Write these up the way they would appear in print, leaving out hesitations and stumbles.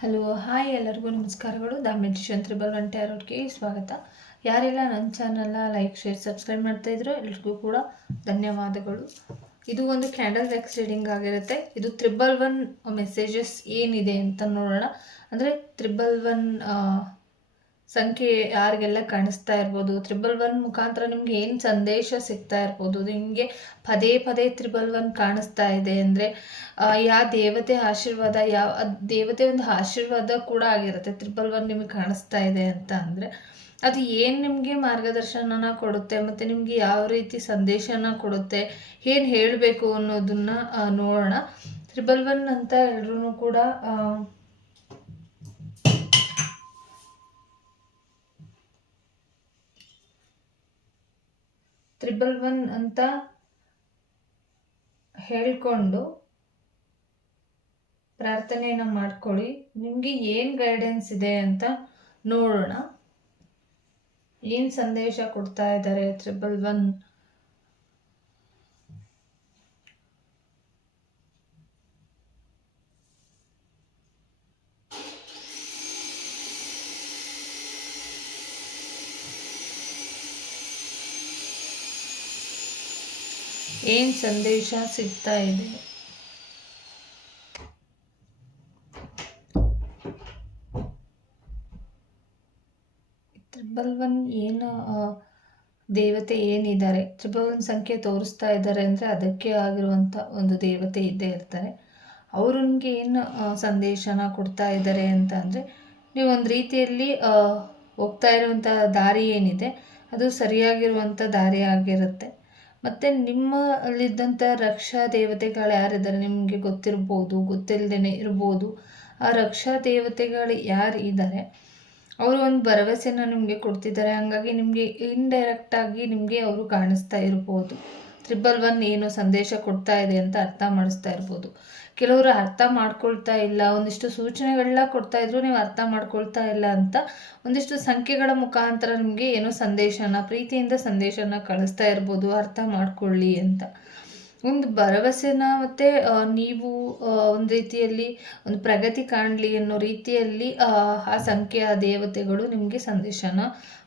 Hello hi ಎಲ್ಲರಿಗೂ ನಮಸ್ಕಾರಗಳು. The medicine 1 ಅವ್ರಿಗೆ ಸ್ವಾಗತ. ಯಾರೆಲ್ಲ ನನ್ನ ಚಾನಲ್ನ ಲೈಕ್ ಶೇರ್ ಸಬ್ಸ್ಕ್ರೈಬ್ ಮಾಡ್ತಾ ಇದ್ರು ಎಲ್ರಿಗೂ ಕೂಡ ಧನ್ಯವಾದಗಳು. ಇದು ಒಂದು ಕ್ಯಾಂಡಲ್ ವ್ಯಾಕ್ಸ್ ರೀಡಿಂಗ್ ಆಗಿರುತ್ತೆ. ಇದು 111 ಮೆಸೇಜಸ್ ಏನಿದೆ ಅಂತ ನೋಡೋಣ. ಅಂದರೆ 111 ಸಂಖ್ಯೆ ಯಾರಿಗೆಲ್ಲ ಕಾಣಿಸ್ತಾ ಇರ್ಬೋದು, 111 ಮುಖಾಂತರ ನಿಮ್ಗೆ ಏನು ಸಂದೇಶ ಸಿಗ್ತಾ ಇರ್ಬೋದು. ನಿಮಗೆ ಪದೇ ಪದೇ 111 ಕಾಣಿಸ್ತಾ ಇದೆ ಅಂದರೆ ಯಾವ ದೇವತೆ ಆಶೀರ್ವಾದ, ಯಾವ ದೇವತೆ ಒಂದು ಆಶೀರ್ವಾದ ಕೂಡ ಆಗಿರುತ್ತೆ. 111 ನಿಮಗೆ ಕಾಣಿಸ್ತಾ ಇದೆ ಅಂತ ಅಂದರೆ ಅದು ಏನು ನಿಮಗೆ ಮಾರ್ಗದರ್ಶನನ ಕೊಡುತ್ತೆ ಮತ್ತು ನಿಮಗೆ ಯಾವ ರೀತಿ ಸಂದೇಶನ ಕೊಡುತ್ತೆ, ಏನು ಹೇಳಬೇಕು ಅನ್ನೋದನ್ನು ನೋಡೋಣ. 111 ಅಂತ ಎಲ್ಲರೂ ಕೂಡ 111 ಅಂತ ಹೇಳ್ಕೊಂಡು ಪ್ರಾರ್ಥನೆಯನ್ನು ಮಾಡ್ಕೊಳ್ಳಿ. ನಿಮಗೆ ಏನು ಗೈಡೆನ್ಸ್ ಇದೆ ಅಂತ ನೋಡೋಣ. ಏನು ಸಂದೇಶ ಕೊಡ್ತಾ ಇದ್ದಾರೆ 111. ಏನು ಸಂದೇಶ ಸಿಗ್ತಾ ಇದೆ? ತ್ರಿಬಲ್ ಏನು ದೇವತೆ ಏನಿದ್ದಾರೆ, 111 ಸಂಖ್ಯೆ ತೋರಿಸ್ತಾ ಇದ್ದಾರೆ ಅಂದರೆ ಅದಕ್ಕೆ ಆಗಿರುವಂಥ ಒಂದು ದೇವತೆ ಇದ್ದೇ ಇರ್ತಾರೆ. ಅವರು ನಿಮಗೆ ಏನು ಸಂದೇಶನ ಕೊಡ್ತಾ ಇದ್ದಾರೆ ಅಂತ ಅಂದರೆ, ನೀವು ಒಂದು ರೀತಿಯಲ್ಲಿ ಹೋಗ್ತಾ ಇರುವಂಥ ದಾರಿ ಏನಿದೆ ಅದು ಸರಿಯಾಗಿರುವಂಥ ದಾರಿ ಆಗಿರುತ್ತೆ. ಮತ್ತು ನಿಮ್ಮಲ್ಲಿದ್ದಂಥ ರಕ್ಷಾ ದೇವತೆಗಳು ಯಾರಿದ್ದಾರೆ ನಿಮಗೆ ಗೊತ್ತಿರ್ಬೋದು, ಗೊತ್ತಿಲ್ಲದೇ ಇರ್ಬೋದು. ಆ ರಕ್ಷಾ ದೇವತೆಗಳು ಯಾರು ಇದ್ದಾರೆ ಅವರು ಒಂದು ಭರವಸೆನ ನಿಮಗೆ ಕೊಡ್ತಿದ್ದಾರೆ. ಹಾಗಾಗಿ ನಿಮಗೆ ಇಂಡೈರೆಕ್ಟಾಗಿ ನಿಮಗೆ ಅವರು ಕಾಣಿಸ್ತಾ ಇರ್ಬೋದು. 111 ಏನು ಸಂದೇಶ ಕೊಡ್ತಾ ಇದೆ ಅಂತ ಅರ್ಥ ಮಾಡಿಸ್ತಾ ಇರ್ಬೋದು. ಕೆಲವರು ಅರ್ಥ ಮಾಡ್ಕೊಳ್ತಾ ಇಲ್ಲ, ಒಂದಿಷ್ಟು ಸೂಚನೆಗಳನ್ನ ಕೊಡ್ತಾ ಇದ್ರು, ನೀವು ಅರ್ಥ ಮಾಡ್ಕೊಳ್ತಾ ಇಲ್ಲ ಅಂತ ಒಂದಿಷ್ಟು ಸಂಖ್ಯೆಗಳ ಮುಖಾಂತರ ನಿಮಗೆ ಏನೋ ಸಂದೇಶನ, ಪ್ರೀತಿಯಿಂದ ಸಂದೇಶನ ಕಳಿಸ್ತಾ ಇರ್ಬೋದು, ಅರ್ಥ ಮಾಡ್ಕೊಳ್ಳಿ ಅಂತ. ಒಂದು ಭರವಸೆನ ಮತ್ತು ನೀವು ಒಂದು ರೀತಿಯಲ್ಲಿ ಒಂದು ಪ್ರಗತಿ ಕಾಣಲಿ ಅನ್ನೋ ರೀತಿಯಲ್ಲಿ ಆ ಸಂಖ್ಯೆಯ ದೇವತೆಗಳು ನಿಮಗೆ ಸಂದೇಶನ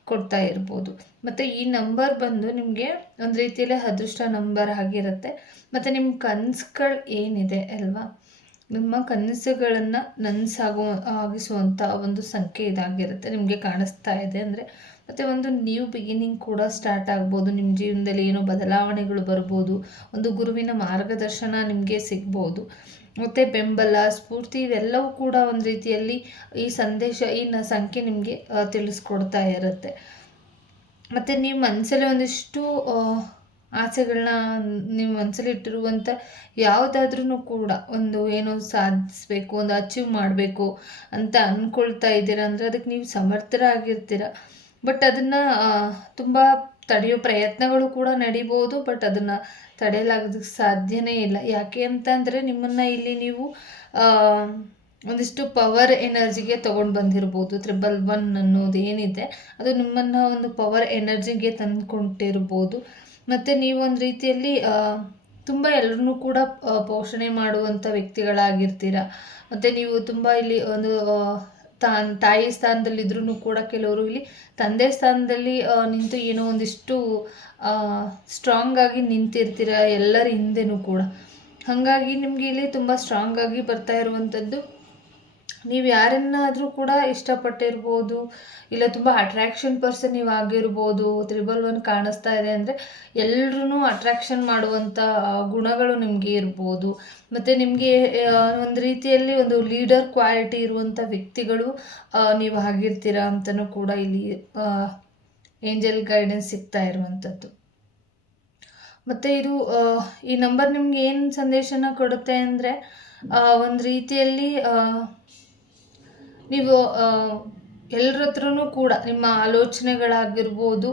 ಕೊಡ್ತಾ ಇರ್ಬೋದು. ಮತ್ತು ಈ ನಂಬರ್ ಬಂದು ನಿಮಗೆ ಒಂದು ರೀತಿಯಲ್ಲಿ ಅದೃಷ್ಟ ನಂಬರ್ ಆಗಿರುತ್ತೆ. ಮತ್ತು ನಿಮ್ಮ ಕನಸುಗಳು ಏನಿದೆ ಅಲ್ವಾ, ನಿಮ್ಮ ಕನಸುಗಳನ್ನು ಆಗಿಸುವಂಥ ಒಂದು ಸಂಖ್ಯೆ ಇದಾಗಿರುತ್ತೆ, ನಿಮಗೆ ಕಾಣಿಸ್ತಾ ಇದೆ ಅಂದರೆ. ಮತ್ತು ಒಂದು ನ್ಯೂ ಬಿಗಿನಿಂಗ್ ಕೂಡ ಸ್ಟಾರ್ಟ್ ಆಗ್ಬೋದು. ನಿಮ್ಮ ಜೀವನದಲ್ಲಿ ಏನೋ ಬದಲಾವಣೆಗಳು ಬರ್ಬೋದು, ಒಂದು ಗುರುವಿನ ಮಾರ್ಗದರ್ಶನ ನಿಮಗೆ ಸಿಗ್ಬೋದು, ಮತ್ತು ಬೆಂಬಲ, ಸ್ಫೂರ್ತಿ ಇವೆಲ್ಲವೂ ಕೂಡ ಒಂದು ರೀತಿಯಲ್ಲಿ ಈ ಸಂದೇಶ, ಈ ಸಂಖ್ಯೆ ನಿಮಗೆ ತಿಳಿಸ್ಕೊಡ್ತಾ ಇರುತ್ತೆ. ಮತ್ತು ನೀವು ಮನಸ್ಸಲ್ಲಿ ಒಂದಿಷ್ಟು ಆಸೆಗಳನ್ನ ನೀವು ಮನಸ್ಸಲ್ಲಿ ಇಟ್ಟಿರುವಂಥ ಯಾವುದಾದ್ರೂ ಕೂಡ ಒಂದು ಏನೋ ಸಾಧಿಸಬೇಕು, ಒಂದು ಅಚೀವ್ ಮಾಡಬೇಕು ಅಂತ ಅಂದ್ಕೊಳ್ತಾ ಇದ್ದೀರಾ ಅಂದರೆ ಅದಕ್ಕೆ ನೀವು ಸಮರ್ಥರಾಗಿರ್ತೀರ. ಬಟ್ ಅದನ್ನು ತುಂಬ ತಡೆಯೋ ಪ್ರಯತ್ನಗಳು ಕೂಡ ನಡಿಬೋದು. ಬಟ್ ಅದನ್ನು ತಡೆಯಲಾಗೋದಕ್ಕೆ ಸಾಧ್ಯನೇ ಇಲ್ಲ. ಯಾಕೆ ಅಂತಂದರೆ ನಿಮ್ಮನ್ನು ಇಲ್ಲಿ ನೀವು ಒಂದಿಷ್ಟು ಪವರ್ ಎನರ್ಜಿಗೆ ತೊಗೊಂಡು ಬಂದಿರ್ಬೋದು. 111 ಅನ್ನೋದು ಏನಿದೆ ಅದು ನಿಮ್ಮನ್ನು ಒಂದು ಪವರ್ ಎನರ್ಜಿಗೆ ತಂದುಕೊಂಡಿರ್ಬೋದು. ಮತ್ತು ನೀವು ಒಂದು ರೀತಿಯಲ್ಲಿ ತುಂಬ ಎಲ್ಲರನ್ನೂ ಕೂಡ ಪೋಷಣೆ ಮಾಡುವಂಥ ವ್ಯಕ್ತಿಗಳಾಗಿರ್ತೀರ. ಮತ್ತು ನೀವು ತುಂಬ ಇಲ್ಲಿ ಒಂದು ತಾಯಿ ಸ್ಥಾನದಲ್ಲಿದ್ರೂ ಕೂಡ ಕೆಲವರು ಇಲ್ಲಿ ತಂದೆ ಸ್ಥಾನದಲ್ಲಿ ನಿಂತು ಏನೋ ಒಂದಿಷ್ಟು ಸ್ಟ್ರಾಂಗಾಗಿ ನಿಂತಿರ್ತೀರ ಎಲ್ಲರ ಹಿಂದೆನೂ ಕೂಡ. ಹಾಗಾಗಿ ನಿಮಗೆ ಇಲ್ಲಿ ತುಂಬ ಸ್ಟ್ರಾಂಗಾಗಿ ಬರ್ತಾ ಇರುವಂಥದ್ದು, ನೀವು ಯಾರನ್ನಾದರೂ ಕೂಡ ಇಷ್ಟಪಟ್ಟಿರ್ಬೋದು, ಇಲ್ಲ ತುಂಬ ಅಟ್ರ್ಯಾಕ್ಷನ್ ಪರ್ಸನ್ ನೀವು ಆಗಿರ್ಬೋದು. 111 ಕಾಣಿಸ್ತಾ ಇದೆ ಅಂದರೆ ಎಲ್ಲರೂ ಅಟ್ರ್ಯಾಕ್ಷನ್ ಮಾಡುವಂಥ ಗುಣಗಳು ನಿಮಗೆ ಇರ್ಬೋದು. ಮತ್ತು ನಿಮಗೆ ಒಂದು ರೀತಿಯಲ್ಲಿ ಒಂದು ಲೀಡರ್ ಕ್ವಾಲಿಟಿ ಇರುವಂಥ ವ್ಯಕ್ತಿಗಳು ನೀವು ಆಗಿರ್ತೀರ ಅಂತಲೂ ಕೂಡ ಇಲ್ಲಿ ಏಂಜಲ್ ಗೈಡೆನ್ಸ್ ಸಿಗ್ತಾ ಇರುವಂಥದ್ದು. ಮತ್ತು ಇದು ಈ ನಂಬರ್ ನಿಮ್ಗೆ ಏನು ಸಂದೇಶನ ಕೊಡುತ್ತೆ ಅಂದರೆ ಒಂದು ರೀತಿಯಲ್ಲಿ ನೀವು ಎಲ್ಲರ ಹತ್ರನೂ ಕೂಡ ನಿಮ್ಮ ಆಲೋಚನೆಗಳಾಗಿರ್ಬೋದು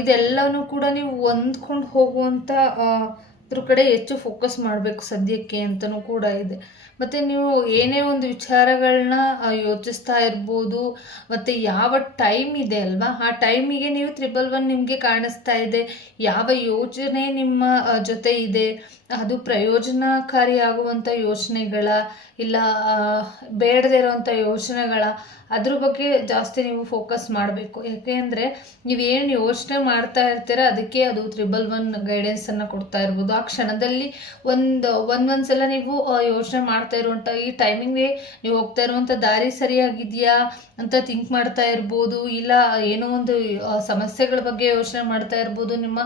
ಇದೆಲ್ಲವೂ ಕೂಡ ನೀವು ಹೊಂದ್ಕೊಂಡು ಹೋಗುವಂಥ ಅದ್ರ ಕಡೆ ಹೆಚ್ಚು ಫೋಕಸ್ ಮಾಡಬೇಕು ಸದ್ಯಕ್ಕೆ ಅಂತಲೂ ಕೂಡ ಇದೆ. ಮತ್ತು ನೀವು ಏನೇ ಒಂದು ವಿಚಾರಗಳನ್ನ ಯೋಚಿಸ್ತಾ ಇರ್ಬೋದು, ಮತ್ತು ಯಾವ ಟೈಮ್ ಇದೆ ಅಲ್ವಾ, ಆ ಟೈಮಿಗೆ ನೀವು 111 ನಿಮಗೆ ಕಾಣಿಸ್ತಾ ಇದೆ. ಯಾವ ಯೋಚನೆ ನಿಮ್ಮ ಜೊತೆ ಇದೆ, ಅದು ಪ್ರಯೋಜನಕಾರಿಯಾಗುವಂಥ ಯೋಚನೆಗಳ, ಇಲ್ಲ ಬೇಡದೇ ಇರೋವಂಥ ಯೋಚನೆಗಳ, ಅದ್ರ ಬಗ್ಗೆ ಜಾಸ್ತಿ ನೀವು ಫೋಕಸ್ ಮಾಡಬೇಕು. ಯಾಕೆಂದರೆ ನೀವೇನು ಯೋಚನೆ ಮಾಡ್ತಾ ಇರ್ತೀರ ಅದಕ್ಕೆ ಅದು 111 ಗೈಡೆನ್ಸನ್ನು ಕೊಡ್ತಾ ಇರ್ಬೋದು. ಆ ಕ್ಷಣದಲ್ಲಿ ಒಂದೊಂದ್ಸಲ ನೀವು ಯೋಚನೆ ಮಾಡ್ತಾ ಇರುವಂಥ ಈ ಟೈಮಿಂಗ್ಗೆ ನೀವು ಹೋಗ್ತಾ ಇರುವಂಥ ದಾರಿ ಸರಿಯಾಗಿದೆಯಾ ಅಂತ ಥಿಂಕ್ ಮಾಡ್ತಾ ಇರ್ಬೋದು, ಇಲ್ಲ ಏನೋ ಒಂದು ಸಮಸ್ಯೆಗಳ ಬಗ್ಗೆ ಯೋಚನೆ ಮಾಡ್ತಾ ಇರ್ಬೋದು, ನಿಮ್ಮ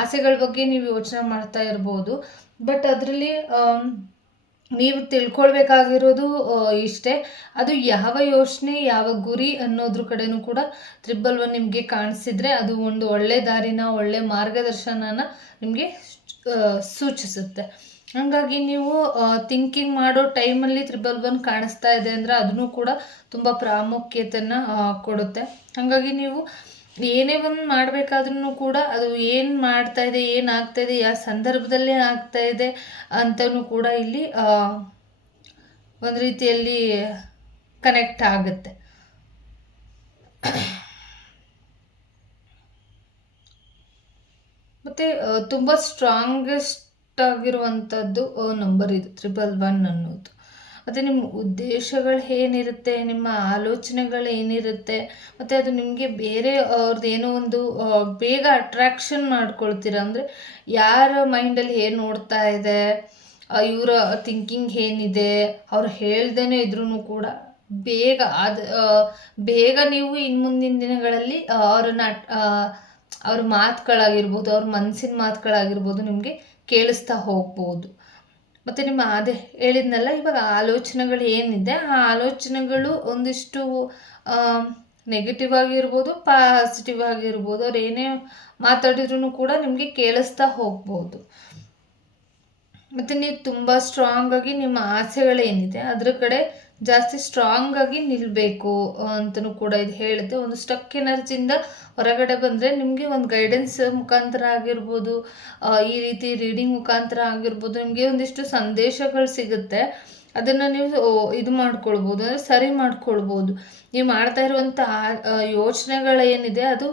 ಆಸೆಗಳ ಬಗ್ಗೆ ನೀವು ಯೋಚನೆ ಮಾಡ್ತಾ ಇರ್ಬೋದು. ಬಟ್ ಅದರಲ್ಲಿ ನೀವು ತಿಳ್ಕೊಳ್ಬೇಕಾಗಿರೋದು ಇಷ್ಟೇ, ಅದು ಯಾವ ಯೋಚನೆ, ಯಾವ ಗುರಿ ಅನ್ನೋದ್ರ ಕಡೆನೂ ಕೂಡ 111 ನಿಮಗೆ ಕಾಣಿಸಿದ್ರೆ ಅದು ಒಂದು ಒಳ್ಳೆ ದಾರಿನ, ಒಳ್ಳೆ ಮಾರ್ಗದರ್ಶನನ ನಿಮಗೆ ಸೂಚಿಸುತ್ತೆ. ಹಾಗಾಗಿ ನೀವು ಥಿಂಕಿಂಗ್ ಮಾಡೋ ಟೈಮಲ್ಲಿ 111 ಕಾಣಿಸ್ತಾ ಇದೆ ಅಂದರೆ ಅದನ್ನು ಕೂಡ ತುಂಬ ಪ್ರಾಮುಖ್ಯತೆಯನ್ನು ಕೊಡುತ್ತೆ. ಹಾಗಾಗಿ ನೀವು ಏನೇ ಒಂದು ಮಾಡಬೇಕಾದ್ರೂ ಕೂಡ ಅದು ಏನು ಮಾಡ್ತಾ ಇದೆ, ಏನಾಗ್ತಾ ಇದೆ, ಯಾವ ಸಂದರ್ಭದಲ್ಲಿ ಆಗ್ತಾ ಇದೆ ಅಂತಲೂ ಕೂಡ ಇಲ್ಲಿ ಒಂದು ರೀತಿಯಲ್ಲಿ ಕನೆಕ್ಟ್ ಆಗುತ್ತೆ. ಮತ್ತು ತುಂಬ ಸ್ಟ್ರಾಂಗೆಸ್ಟ್ ಆಗಿರುವಂಥದ್ದು ನಂಬರ್ ಇದು 111 ಅನ್ನೋದು. ಮತ್ತು ನಿಮ್ಮ ಉದ್ದೇಶಗಳು ಏನಿರುತ್ತೆ, ನಿಮ್ಮ ಆಲೋಚನೆಗಳು ಏನಿರುತ್ತೆ, ಮತ್ತು ಅದು ನಿಮಗೆ ಬೇರೆ ಅವ್ರದ್ದು ಏನೋ ಒಂದು ಬೇಗ ಅಟ್ರಾಕ್ಷನ್ ಮಾಡ್ಕೊಳ್ತೀರ. ಅಂದರೆ ಯಾರ ಮೈಂಡಲ್ಲಿ ಏನು ನೋಡ್ತಾ ಇದೆ, ಇವರ ಥಿಂಕಿಂಗ್ ಏನಿದೆ, ಅವ್ರು ಹೇಳ್ದೇ ಇದ್ರೂ ಕೂಡ ಬೇಗ ನೀವು ಇನ್ನು ಮುಂದಿನ ದಿನಗಳಲ್ಲಿ ಅವ್ರ ಮಾತುಗಳಾಗಿರ್ಬೋದು, ಅವ್ರ ಮನಸ್ಸಿನ ಮಾತುಗಳಾಗಿರ್ಬೋದು ನಿಮಗೆ ಕೇಳಿಸ್ತಾ ಹೋಗ್ಬೋದು. ಮತ್ತು ನಿಮ್ಮ ಅದೇ ಹೇಳಿದ್ನಲ್ಲ, ಇವಾಗ ಆಲೋಚನೆಗಳು ಏನಿದೆ ಆ ಆಲೋಚನೆಗಳು ಒಂದಿಷ್ಟು ನೆಗೆಟಿವ್ ಆಗಿರ್ಬೋದು, ಪಾಸಿಟಿವ್ ಆಗಿರ್ಬೋದು, ಅವ್ರು ಏನೇ ಮಾತಾಡಿದ್ರೂ ಕೂಡ ನಿಮಗೆ ಕೇಳಿಸ್ತಾ ಹೋಗ್ಬೋದು. ಮತ್ತು ನೀವು ತುಂಬ ಸ್ಟ್ರಾಂಗಾಗಿ ನಿಮ್ಮ ಆಸೆಗಳೇನಿದೆ ಅದ್ರ ಕಡೆ ಜಾಸ್ತಿ ಸ್ಟ್ರಾಂಗಾಗಿ ನಿಲ್ಲಬೇಕು ಅಂತಲೂ ಕೂಡ ಇದು ಹೇಳುತ್ತೆ. ಒಂದು ಸ್ಟಕ್ ಎನರ್ಜಿಯಿಂದ ಹೊರಗಡೆ ಬಂದರೆ ನಿಮಗೆ ಒಂದು ಗೈಡೆನ್ಸ್ ಮುಖಾಂತರ ಆಗಿರ್ಬೋದು, ಈ ರೀತಿ ರೀಡಿಂಗ್ ಮುಖಾಂತರ ಆಗಿರ್ಬೋದು, ನಿಮಗೆ ಒಂದಿಷ್ಟು ಸಂದೇಶಗಳು ಸಿಗುತ್ತೆ. ಅದನ್ನು ನೀವು ಇದು ಮಾಡ್ಕೊಳ್ಬೋದು, ಅಂದರೆ ಸರಿ ಮಾಡ್ಕೊಳ್ಬೋದು. ನೀವು ಮಾಡ್ತಾ ಇರುವಂಥ ಯೋಚನೆಗಳೇನಿದೆ ಅದು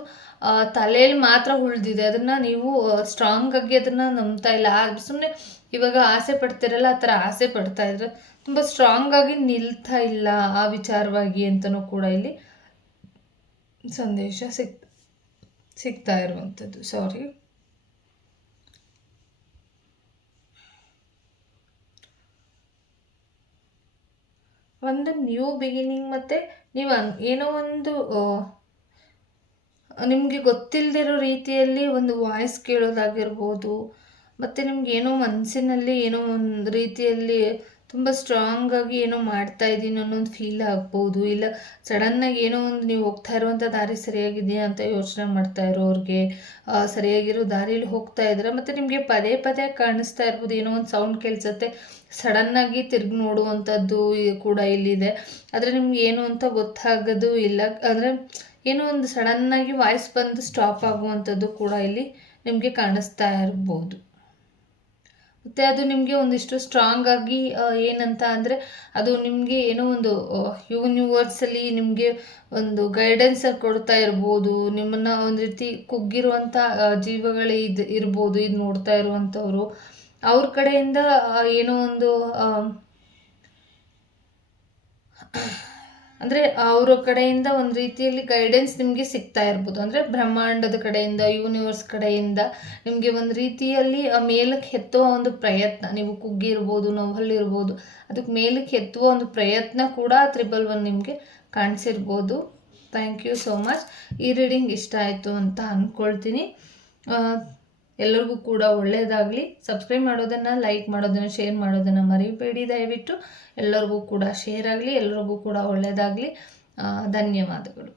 ತಲೆಯಲ್ಲಿ ಮಾತ್ರ ಉಳಿದಿದೆ, ಅದನ್ನು ನೀವು ಸ್ಟ್ರಾಂಗಾಗಿ ಅದನ್ನು ನಂಬ್ತಾ ಇಲ್ಲ. ಸುಮ್ಮನೆ ಇವಾಗ ಆಸೆ ಪಡ್ತಿರಲ್ಲ, ಆ ಥರ ಆಸೆ ಪಡ್ತಾ ಇದ್ರೆ ತುಂಬ ಸ್ಟ್ರಾಂಗಾಗಿ ನಿಲ್ತಾ ಇಲ್ಲ ಆ ವಿಚಾರವಾಗಿ ಅಂತಲೂ ಕೂಡ ಇಲ್ಲಿ ಸಂದೇಶ ಸಿಗ್ತಾ ಇರುವಂಥದ್ದು. ಸಾರಿ. ಒಂದು ನ್ಯೂ ಬಿಗಿನಿಂಗ್, ಮತ್ತು ನೀವು ಏನೋ ಒಂದು ನಿಮಗೆ ಗೊತ್ತಿಲ್ಲದಿರೋ ರೀತಿಯಲ್ಲಿ ಒಂದು ವಾಯ್ಸ್ ಕೇಳೋದಾಗಿರ್ಬೋದು, ಮತ್ತು ನಿಮ್ಗೆ ಏನೋ ಮನಸ್ಸಿನಲ್ಲಿ ಏನೋ ಒಂದು ರೀತಿಯಲ್ಲಿ ತುಂಬ ಸ್ಟ್ರಾಂಗಾಗಿ ಏನೋ ಮಾಡ್ತಾ ಇದ್ದೀನಿ ಅನ್ನೋದು ಫೀಲ್ ಆಗ್ಬೋದು. ಇಲ್ಲ ಸಡನ್ನಾಗಿ ಏನೋ ಒಂದು ನೀವು ಹೋಗ್ತಾ ಇರುವಂಥ ದಾರಿ ಸರಿಯಾಗಿದೆಯಾ ಅಂತ ಯೋಚನೆ ಮಾಡ್ತಾ ಇರೋರಿಗೆ, ಸರಿಯಾಗಿರೋ ದಾರಿಯಲ್ಲಿ ಹೋಗ್ತಾ ಇದ್ದಾರೆ, ಮತ್ತು ನಿಮಗೆ ಪದೇ ಪದೇ ಕಾಣಿಸ್ತಾ ಇರ್ಬೋದು, ಏನೋ ಒಂದು ಸೌಂಡ್ ಕೇಳಿಸುತ್ತೆ, ಸಡನ್ನಾಗಿ ತಿರುಗಿ ನೋಡುವಂಥದ್ದು ಕೂಡ ಇಲ್ಲಿದೆ. ಆದರೆ ನಿಮ್ಗೆ ಏನು ಅಂತ ಗೊತ್ತಾಗೋದು ಇಲ್ಲ, ಅಂದರೆ ಏನೋ ಒಂದು ಸಡನ್ನಾಗಿ ವಾಯ್ಸ್ ಬಂದು ಸ್ಟಾಪ್ ಆಗುವಂಥದ್ದು ಕೂಡ ಇಲ್ಲಿ ನಿಮಗೆ ಕಾಣಿಸ್ತಾ ಇರ್ಬೋದು. ಮತ್ತು ಅದು ನಿಮಗೆ ಒಂದಿಷ್ಟು ಸ್ಟ್ರಾಂಗ್ ಆಗಿ ಏನಂತ ಅಂದರೆ ಅದು ನಿಮಗೆ ಏನೋ ಒಂದು ಯೂನಿವರ್ಸಲ್ಲಿ ನಿಮಗೆ ಒಂದು ಗೈಡೆನ್ಸ್ ಕೊಡ್ತಾ ಇರ್ಬೋದು. ನಿಮ್ಮನ್ನು ಒಂದು ರೀತಿ ಕುಗ್ಗಿರುವಂಥ ಜೀವಗಳೇ ಇರ್ಬೋದು, ಇದು ನೋಡ್ತಾ ಇರುವಂಥವ್ರು, ಅವ್ರ ಕಡೆಯಿಂದ ಏನೋ ಒಂದು ಅಂದರೆ ಅವರ ಕಡೆಯಿಂದ ಒಂದು ರೀತಿಯಲ್ಲಿ ಗೈಡೆನ್ಸ್ ನಿಮಗೆ ಸಿಗ್ತಾ ಇರ್ಬೋದು. ಅಂದರೆ ಬ್ರಹ್ಮಾಂಡದ ಕಡೆಯಿಂದ, ಯೂನಿವರ್ಸ್ ಕಡೆಯಿಂದ ನಿಮಗೆ ಒಂದು ರೀತಿಯಲ್ಲಿ ಮೇಲಕ್ಕೆ ಎತ್ತುವ ಒಂದು ಪ್ರಯತ್ನ, ನೀವು ಕುಗ್ಗಿರ್ಬೋದು, ನೋವಲ್ಲಿರ್ಬೋದು, ಅದಕ್ಕೆ ಮೇಲಕ್ಕೆ ಎತ್ತುವ ಒಂದು ಪ್ರಯತ್ನ ಕೂಡ 111 ನಿಮಗೆ ಕಾಣಿಸಿರ್ಬೋದು. Thank you so much. ಈ ರೀಡಿಂಗ್ ಇಷ್ಟ ಆಯಿತು ಅಂತ ಅಂದ್ಕೊಳ್ತೀನಿ. ಎಲ್ಲರಿಗೂ ಕೂಡ ಒಳ್ಳೆಯದಾಗಲಿ. ಸಬ್ಸ್ಕ್ರೈಬ್ ಮಾಡೋದನ್ನು, ಲೈಕ್ ಮಾಡೋದನ್ನು, ಶೇರ್ ಮಾಡೋದನ್ನು ಮರಿಬೇಡಿ ದಯವಿಟ್ಟು. ಎಲ್ಲರಿಗೂ ಕೂಡ ಶೇರ್ ಆಗಲಿ, ಎಲ್ಲರಿಗೂ ಕೂಡ ಒಳ್ಳೆಯದಾಗಲಿ. ಧನ್ಯವಾದಗಳು.